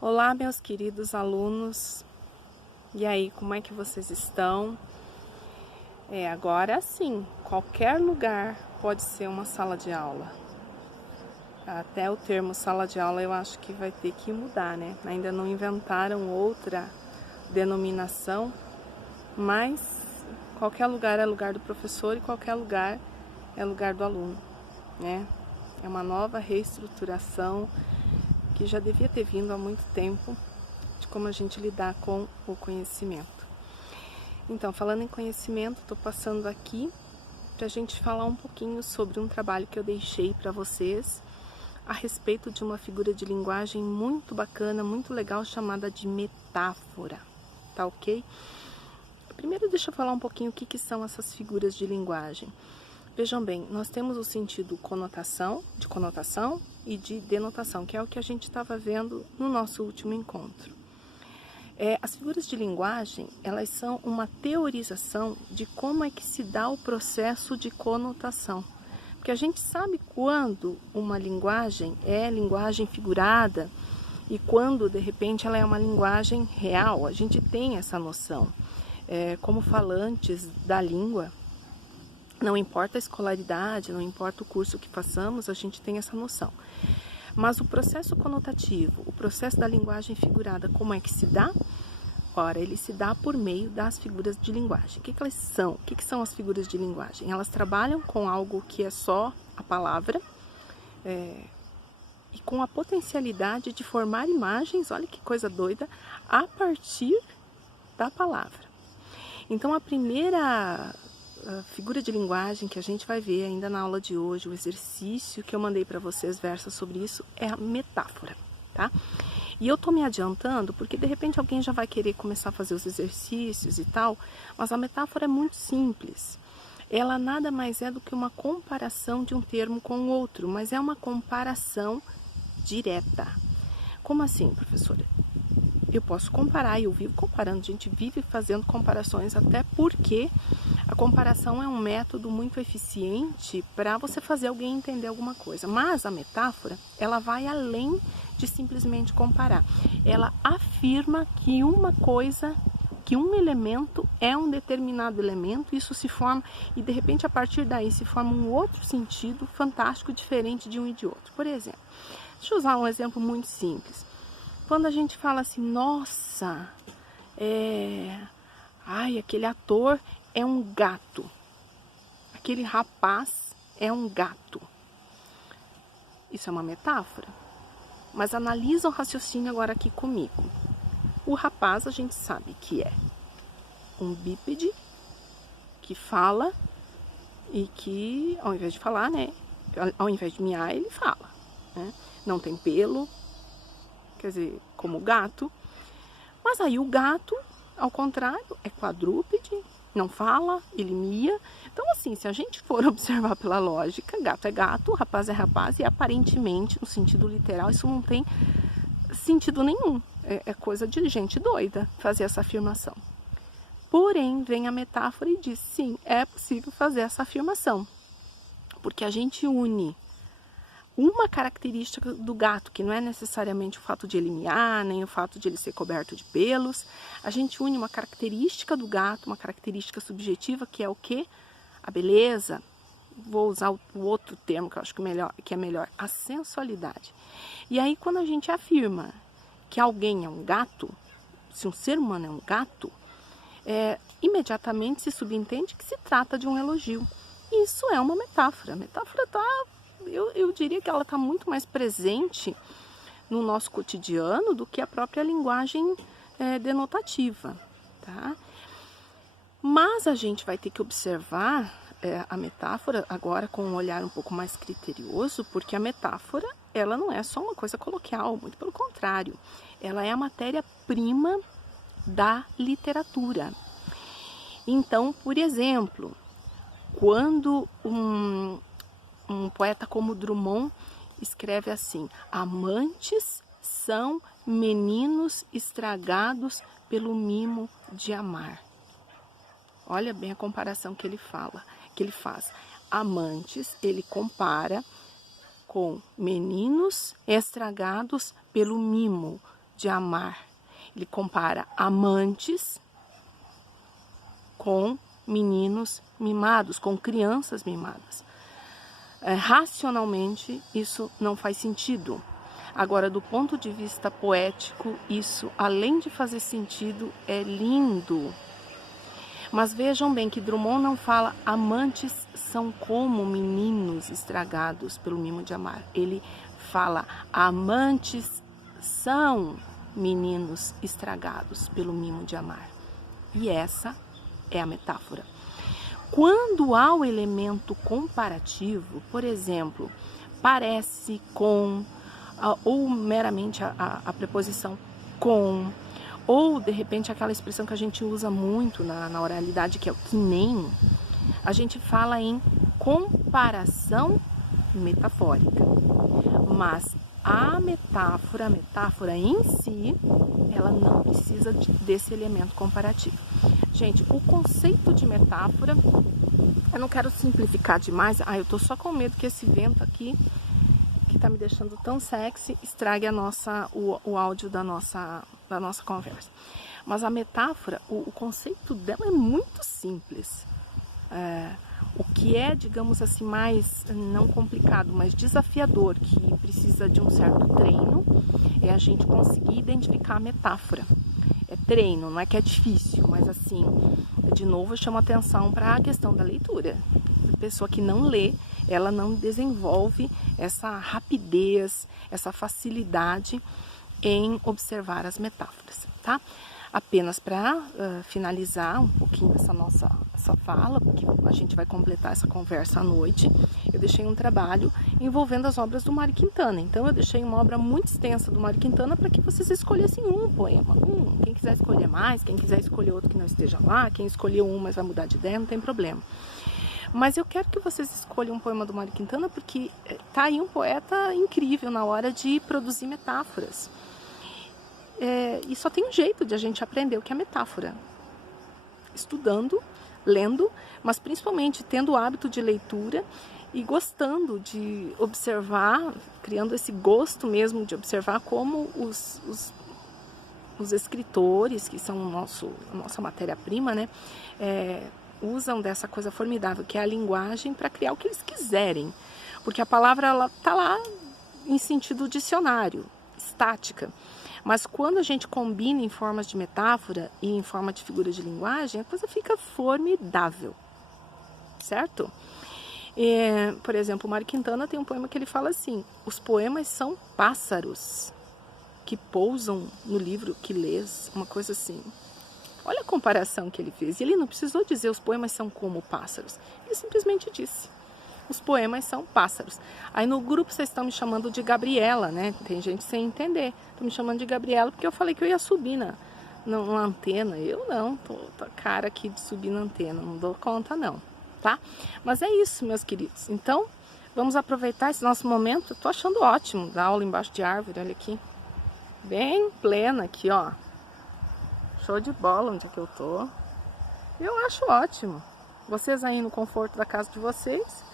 Olá, meus queridos alunos. E aí, como é que vocês estão? Agora sim, qualquer lugar pode ser uma sala de aula. Até o termo sala de aula eu acho que vai ter que mudar, né? Ainda não inventaram outra denominação, mas qualquer lugar é lugar do professor e qualquer lugar é lugar do aluno, né? É uma nova reestruturação que já devia ter vindo há muito tempo, de como a gente lidar com o conhecimento. Então, falando em conhecimento, estou passando aqui para a gente falar um pouquinho sobre um trabalho que eu deixei para vocês a respeito de uma figura de linguagem muito bacana, muito legal, chamada de metáfora, tá ok? Primeiro deixa eu falar um pouquinho o que são essas figuras de linguagem. Vejam bem, nós temos o sentido de conotação e de denotação, que é o que a gente estava vendo no nosso último encontro. As figuras de linguagem, elas são uma teorização de como é que se dá o processo de conotação. Porque a gente sabe quando uma linguagem é linguagem figurada e quando, de repente, ela é uma linguagem real. A gente tem essa noção. Como falantes da língua, não importa a escolaridade, não importa o curso que façamos, a gente tem essa noção. Mas o processo conotativo, o processo da linguagem figurada, como é que se dá? Ora, ele se dá por meio das figuras de linguagem. O que elas são? O que são as figuras de linguagem? Elas trabalham com algo que é só a palavra e com a potencialidade de formar imagens, olha que coisa doida, a partir da palavra. Então, a primeira figura de linguagem que a gente vai ver ainda na aula de hoje, o exercício que eu mandei para vocês, versa sobre isso, é a metáfora, tá? E eu tô me adiantando porque de repente alguém já vai querer começar a fazer os exercícios e tal, mas a metáfora é muito simples. Ela nada mais é do que uma comparação de um termo com o outro, mas é uma comparação direta. Como assim, professora? Eu posso comparar, eu vivo comparando, a gente vive fazendo comparações, até porque a comparação é um método muito eficiente para você fazer alguém entender alguma coisa. Mas a metáfora, ela vai além de simplesmente comparar. Ela afirma que uma coisa, que um elemento é um determinado elemento, isso se forma, e de repente a partir daí se forma um outro sentido fantástico, diferente de um e de outro. Por exemplo, deixa eu usar um exemplo muito simples. Quando a gente fala assim, nossa, aquele ator é um gato, aquele rapaz é um gato. Isso é uma metáfora? Mas analisa o raciocínio agora aqui comigo. O rapaz a gente sabe que é um bípede que fala e que, ao invés de falar, né, ao invés de miar, ele fala, né? Não tem pelo, quer dizer, como o gato. Mas aí o gato, ao contrário, é quadrúpede, não fala, ele mia. Então, assim, se a gente for observar pela lógica, gato é gato, rapaz é rapaz, e aparentemente, no sentido literal, isso não tem sentido nenhum. É coisa de gente doida fazer essa afirmação. Porém, vem a metáfora e diz, sim, é possível fazer essa afirmação. Porque a gente une uma característica do gato, que não é necessariamente o fato de ele miar, nem o fato de ele ser coberto de pelos. A gente une uma característica do gato, uma característica subjetiva, que é o quê? A beleza. Vou usar o outro termo que eu acho que é melhor, a sensualidade. E aí, quando a gente afirma que alguém é um gato, se um ser humano é um gato, imediatamente se subentende que se trata de um elogio. Isso é uma metáfora. A metáfora está... Eu diria que ela está muito mais presente no nosso cotidiano do que a própria linguagem denotativa, tá? Mas a gente vai ter que observar a metáfora agora com um olhar um pouco mais criterioso, porque a metáfora, ela não é só uma coisa coloquial, muito pelo contrário. Ela é a matéria-prima da literatura. Então, por exemplo, quando um poeta como Drummond escreve assim, amantes são meninos estragados pelo mimo de amar. Olha bem a comparação que ele faz. Amantes, ele compara com meninos estragados pelo mimo de amar. Ele compara amantes com meninos mimados, com crianças mimadas. Racionalmente, isso não faz sentido. Agora, do ponto de vista poético, isso, além de fazer sentido, é lindo. Mas vejam bem que Drummond não fala amantes são como meninos estragados pelo mimo de amar. Ele fala amantes são meninos estragados pelo mimo de amar. E essa é a metáfora. Quando há o elemento comparativo, por exemplo, parece com, ou meramente a preposição com, ou de repente aquela expressão que a gente usa muito na oralidade, que é o que nem, a gente fala em comparação metafórica. Mas a metáfora em si, ela não precisa desse elemento comparativo. Gente, o conceito de metáfora, eu não quero simplificar demais. Eu tô só com medo que esse vento aqui, que tá me deixando tão sexy, estrague o áudio da nossa conversa. Mas a metáfora, o conceito dela é muito simples. O que é, digamos assim, mais não complicado, mas desafiador, que precisa de um certo treino, é a gente conseguir identificar a metáfora. É treino, não é que é difícil, mas assim, de novo eu chamo atenção para a questão da leitura. A pessoa que não lê, ela não desenvolve essa rapidez, essa facilidade em observar as metáforas, tá? Apenas para finalizar um pouquinho essa fala, porque a gente vai completar essa conversa à noite, eu deixei um trabalho envolvendo as obras do Mário Quintana. Então eu deixei uma obra muito extensa do Mário Quintana para que vocês escolhessem um poema. Quem quiser escolher mais, quem quiser escolher outro que não esteja lá, quem escolheu um mas vai mudar de ideia, não tem problema. Mas eu quero que vocês escolham um poema do Mário Quintana, porque tá aí um poeta incrível na hora de produzir metáforas. E só tem um jeito de a gente aprender o que é metáfora. Estudando, lendo, mas principalmente tendo o hábito de leitura e gostando de observar, criando esse gosto mesmo de observar como os escritores, que são a nossa matéria-prima, né, usam dessa coisa formidável, que é a linguagem, para criar o que eles quiserem. Porque a palavra ela tá lá em sentido dicionário, estática. Mas quando a gente combina em formas de metáfora e em forma de figura de linguagem, a coisa fica formidável, certo? Por exemplo, o Mário Quintana tem um poema que ele fala assim: os poemas são pássaros que pousam no livro que lês, uma coisa assim. Olha a comparação que ele fez. E ele não precisou dizer os poemas são como pássaros. Ele simplesmente disse: os poemas são pássaros. Aí no grupo vocês estão me chamando de Gabriela, né? Tem gente sem entender. Estão me chamando de Gabriela porque eu falei que eu ia subir na antena. Eu não, tô cara aqui de subir na antena, não dou conta não, tá? Mas é isso, meus queridos. Então, vamos aproveitar esse nosso momento. Eu tô achando ótimo dar aula embaixo de árvore, olha aqui. Bem plena aqui, ó. Show de bola onde é que eu tô. Eu acho ótimo. Vocês aí no conforto da casa de vocês.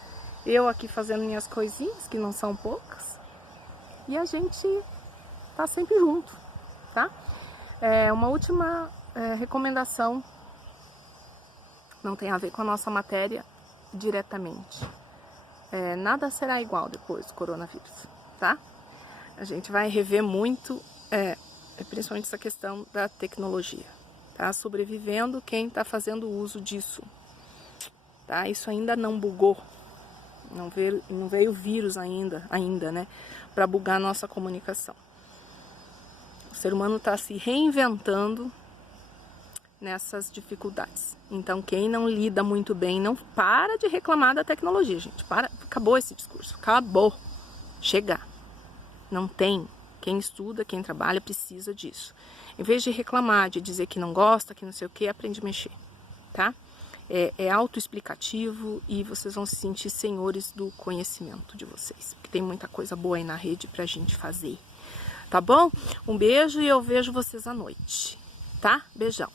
Eu aqui fazendo minhas coisinhas, que não são poucas. E a gente tá sempre junto, tá? Uma última recomendação. Não tem a ver com a nossa matéria diretamente. Nada será igual depois do coronavírus, tá? A gente vai rever muito, principalmente essa questão da tecnologia. Tá sobrevivendo quem tá fazendo uso disso. Tá? Isso ainda não bugou. Não veio vírus ainda, né, para bugar a nossa comunicação. O ser humano está se reinventando nessas dificuldades. Então, quem não lida muito bem, não para de reclamar da tecnologia, gente. Acabou esse discurso, acabou. Chega. Não tem. Quem estuda, quem trabalha, precisa disso. Em vez de reclamar, de dizer que não gosta, que não sei o que, aprende a mexer, tá? É autoexplicativo e vocês vão se sentir senhores do conhecimento de vocês. Porque tem muita coisa boa aí na rede pra gente fazer. Tá bom? Um beijo e eu vejo vocês à noite. Tá? Beijão.